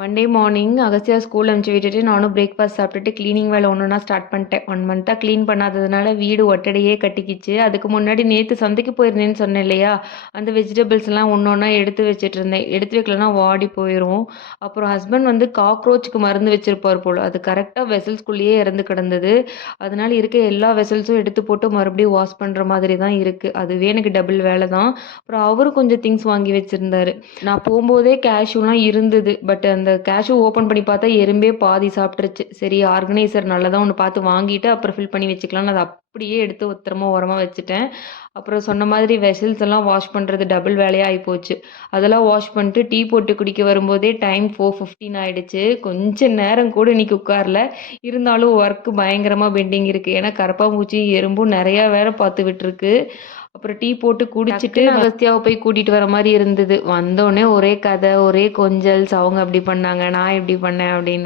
Monday morning Agastya school அனுப்பிச்சு விட்டுட்டு நானும் பிரேக்ஃபாஸ்ட் சாப்பிட்டுட்டு க்ளீனிங் வேலை ஒன்று ஒன்றா ஸ்டார்ட் பண்ணிட்டேன். ஒன் மந்த்தாக க்ளீன் பண்ணாததுனால வீடு ஒட்டடையே கட்டிக்கிச்சு. அதுக்கு முன்னாடி நேற்று சந்தைக்கு போயிருந்தேன்னு சொன்னேன் இல்லையா? அந்த வெஜிடபிள்ஸ் எல்லாம் ஒன்று ஒன்றா எடுத்து வச்சுட்டு இருந்தேன். எடுத்து வைக்கலனா வாடி போயிடும் அப்புறம் ஹஸ்பண்ட் வந்து காக்ரோச்சுக்கு மருந்து வச்சுருப்பார் போல். அது கரெக்டாக வெசல்ஸ்குள்ளேயே இறந்து கிடந்தது. அதனால இருக்க எல்லா வெசல்ஸும் எடுத்து போட்டு மறுபடியும் வாஷ் பண்ணுற மாதிரி தான் இருக்குது அதுவே எனக்கு டபுள் வேலை தான். அப்புறம் அவரும் கொஞ்சம் திங்ஸ் வாங்கி வச்சுருந்தாரு. நான் போகும்போதே கேஷ்யூலாம் இருந்தது. பட் அந்த கேஷு ஓப்பன் பண்ணி பார்த்தா எறும்பே பாதி சாப்பிட்ருச்சு சரி ஆர்கனைசர் நல்லதாக ஒன்று பார்த்து வாங்கிட்டு அப்புறம் ஃபில் பண்ணி வச்சுக்கலாம்னு அதை அப்படியே எடுத்து ஒத்தரமா உரமாக வச்சுட்டேன். அப்புறம் சொன்ன மாதிரி வெசல்ஸ் எல்லாம் வாஷ் பண்ணுறது டபுள் வேலையாக ஆகிப்போச்சு அதெல்லாம் வாஷ் பண்ணிட்டு டீ போட்டு குடிக்க வரும்போதே டைம் ஃபோர் ஃபிஃப்டின் ஆகிடுச்சு கொஞ்சம் நேரம் கூட இன்னைக்கு உட்காரல. இருந்தாலும் ஒர்க்கு பயங்கரமாக பெண்டிங் இருக்குது ஏன்னா கரப்பாம்பூச்சி எறும்பும் நிறையா வேலை பார்த்து விட்டுருக்கு அப்புறம் டீ போட்டு குடிச்சிட்டு அகஸ்தியாவை போய் கூட்டிகிட்டு வர மாதிரி இருந்தது. வந்தோடனே ஒரே கதை ஒரே கொஞ்சல்ஸ் அவங்க அப்படி பண்ணாங்க நான் இப்படி பண்ணேன் அப்படின்னு.